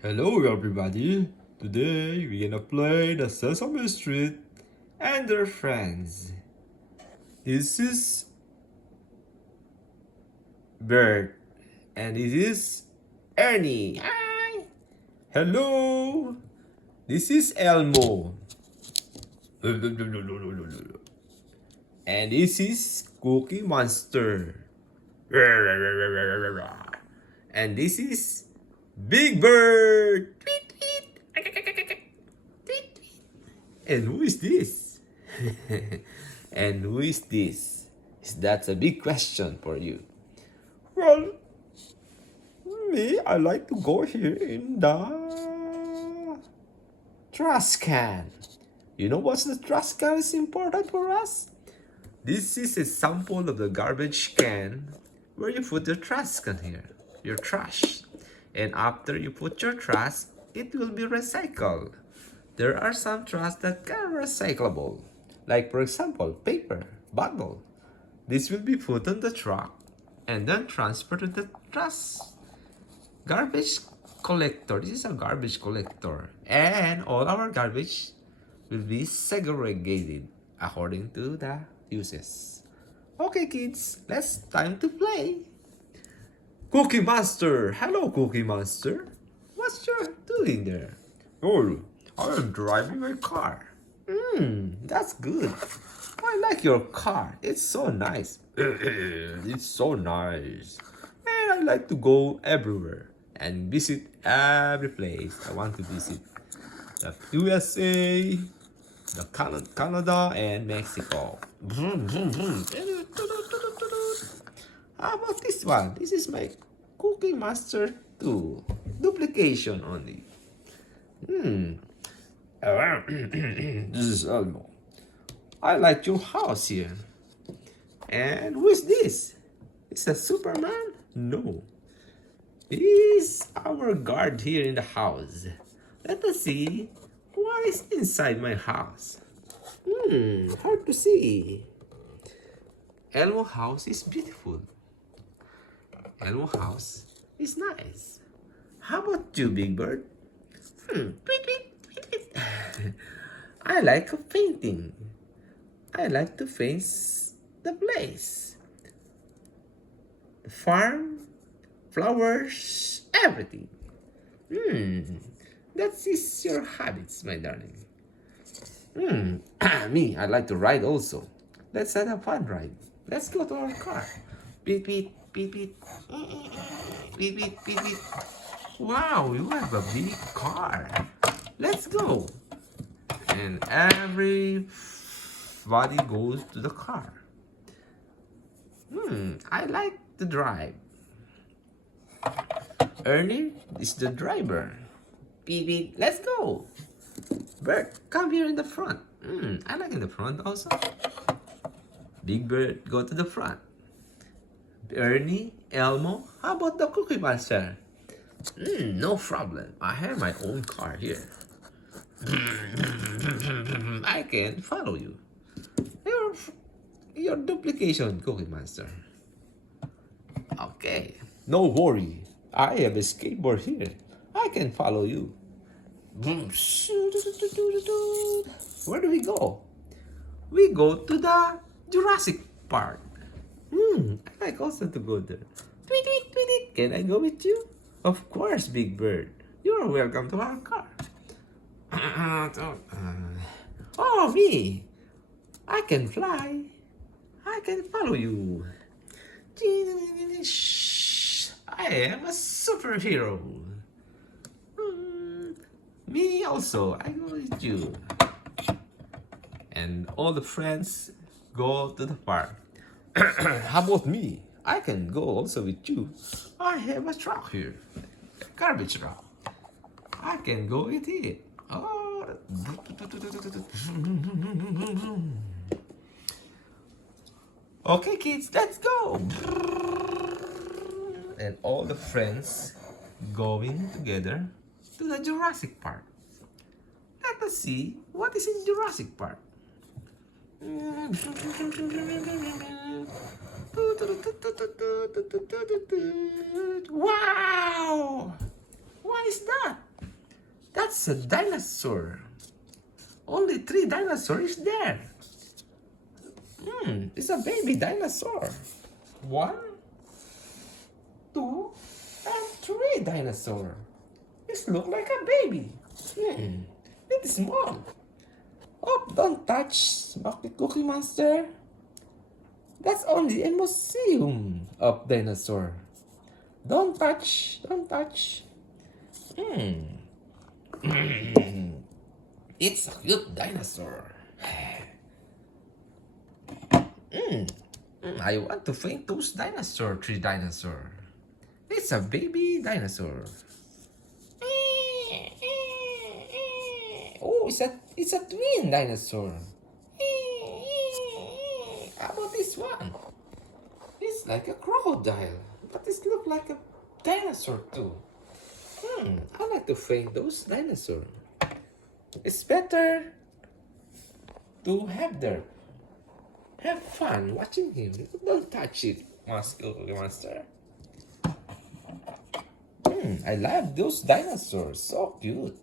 Hello everybody! Today we're gonna play the Sesame Street and their friends. This is Bert and this is Ernie. Hi! Hello! This is Elmo. And this is Cookie Monster. And this is Big Bird. And who is this? And who is this? That's a big question for you. Well, me, I like to go here in the trash can. You know what's the trash can is important for us? This is a sample of the garbage can where you put your trash can here, your trash. And after you put your trash, it will be recycled. There are some trash that are recyclable, like for example, paper, bottle. This will be put on the truck and then transferred to the trash garbage collector. This is a garbage collector, and all our garbage will be segregated according to the uses. Okay, kids, let's time to play. Cookie Monster! Hello, Cookie Monster. What's you doing there? Oh, I am driving my car. That's good. I like your car. It's so nice. It's so nice. And I like to go everywhere and visit every place I want to visit. The USA, the Canada, and Mexico. How about this one? This is my Cookie Master 2. Duplication only. This is ELMO. I like your house here. And who is this? Is that Superman? No. He's our guard here in the house. Let us see what is inside my house. Hard to see. Elmo house is beautiful. Elmo house is nice. How about you, Big Bird? I like a painting. I like to paint the place. The farm, flowers, everything. That is your habits, my darling. Me, I like to ride also. Let's have a fun ride. Let's go to our car. Beep, beep, beep, beep. Beep, beep, beep, beep. Wow, you have a big car. Let's go. And everybody goes to the car. I like to drive. Ernie is the driver. Beep, beep, let's go. Bert, come here in the front. I like in the front also. Big Bird, go to the front. Ernie, Elmo, how about the Cookie Monster? No problem. I have my own car here. I can follow you. Your duplication, Cookie Monster. Okay, no worry. I have a skateboard here. I can follow you. Where do we go? We go to the Jurassic Park. I like also to go there. Tweet, tweet, tweet, tweet. Can I go with you? Of course, Big Bird. You're welcome to our car. Oh, me. I can fly. I can follow you. I am a superhero. Me also. I go with you. And all the friends go to the park. How about me? I can go also with you. I have a truck here. A garbage truck. I can go with it. Oh. Okay, kids, let's go. And all the friends going together to the Jurassic Park. Let us see what is in Jurassic Park. Wow! What is that? That's a dinosaur. Only 3 dinosaurs there. It's a baby dinosaur. 1, 2, and 3 dinosaur. This look like a baby. It's small. Oh, don't touch, Cookie Monster. That's only a museum of dinosaur. Don't touch, don't touch. It's a cute dinosaur. I want to find those 3 dinosaur. It's a baby dinosaur. Oh, it's a twin dinosaur. How about this one? It's like a crocodile, but it looks like a dinosaur too. I like to find those dinosaurs. It's better to have fun watching him. Don't touch it, Master. I love those dinosaurs. So cute.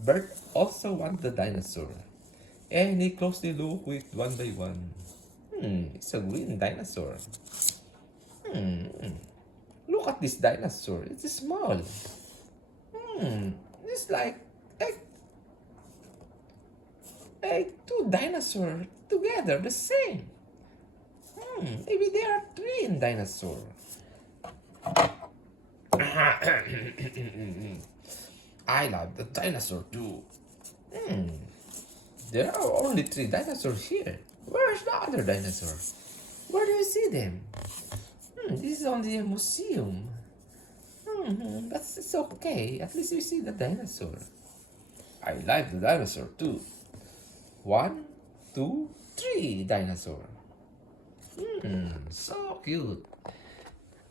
Bert also wants the dinosaur. And he closely look with one by one. It's a green dinosaur. Look at this dinosaur. It's small. It's like 2 dinosaurs together, the same. Maybe they are twin dinosaur. I love the dinosaur too. There are only 3 dinosaurs here. Where's the other dinosaur? Where do you see them? This is only a museum. But it's okay. At least you see the dinosaur. I like the dinosaur too. 1, 2, 3 dinosaur. So cute.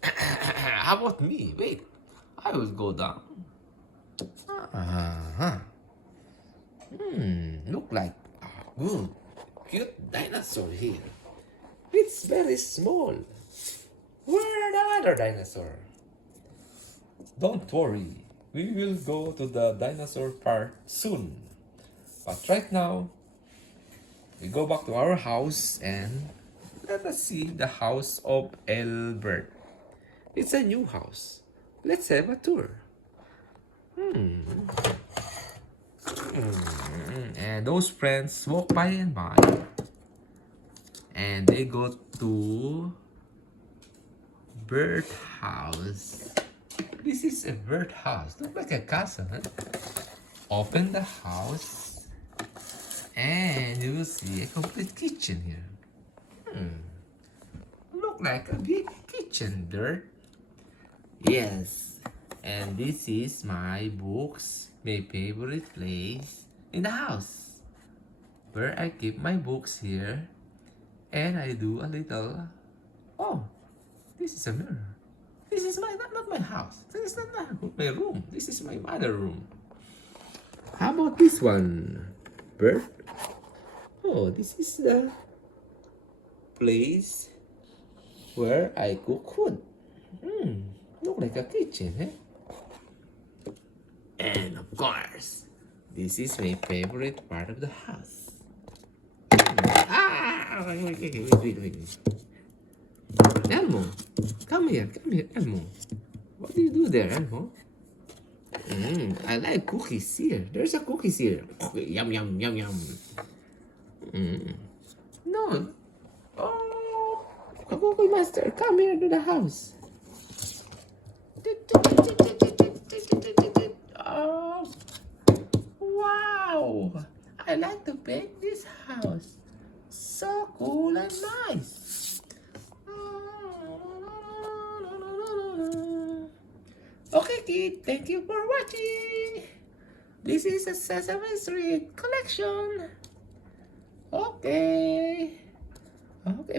How about me? Wait, I will go down. Look like a good, cute dinosaur here. It's very small. Where are the other dinosaur? Don't worry, we will go to the dinosaur park soon. But right now, we go back to our house and let us see the house of Bert. It's a new house. Let's have a tour. And those friends walk by and by. And they go to Bert house. This is a Bert house. Look like a castle, huh? Open the house and you will see a complete kitchen here. Look like a big kitchen, Bert. Yes, and this is my books, my favorite place in the house, where I keep my books here, and I do a little. Oh, this is a mirror. This is not my house. This is not my room. This is my mother room. How about this one, Bert? Oh, this is the place where I cook food. Look like a kitchen, eh? And of course, this is my favorite part of the house. Wait. Elmo, come here, Elmo. What do you do there, Elmo? I like cookies here. There's a cookies here. Yum. No. Oh, Cookie Master, come here to the house. Oh, wow. I like to paint this house. So cool and nice. Okay, kid, thank you for watching. This is a Sesame Street collection. Okay,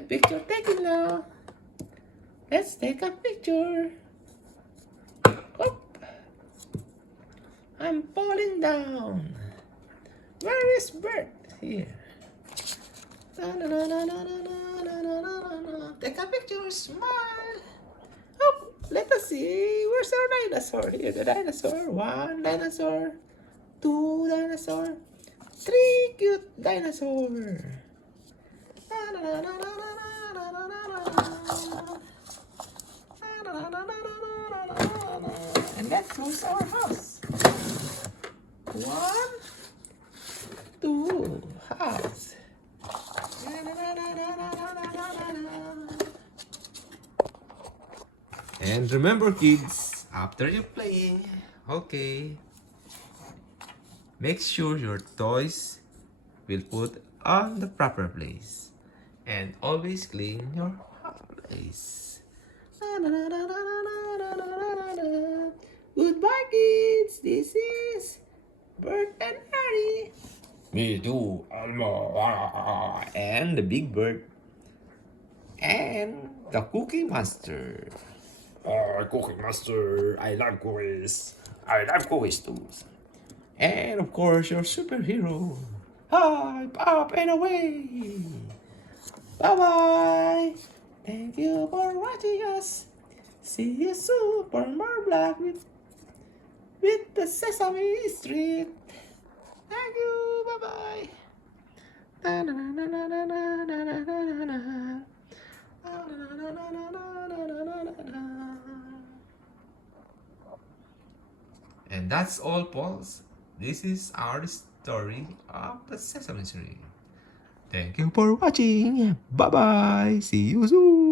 picture taking now. Let's take a picture. Oh, I'm falling down. Where is Bert? Here. Take a picture, smile. Oh, Let us see. Where's our dinosaur? Here, the dinosaur. One dinosaur. Two dinosaur. Three cute dinosaur. And that close our house. One, two, house. And remember, kids, after you play, okay, make sure your toys will put on the proper place. And always clean your place. Goodbye, kids. This is Bert and Ernie. Me too, ELMO. And the big bird. And the Cookie Monster. Oh, Cookie Monster. I love cookies. I love cookies too. And of course, your superhero. Hi, up and away. Bye-bye. Thank you for watching us. See you soon for more vlog with the Sesame Street. Thank you. Bye-bye. And that's all, Pauls. This is our story of the Sesame Street. Thank you for watching. Bye-bye. See you soon.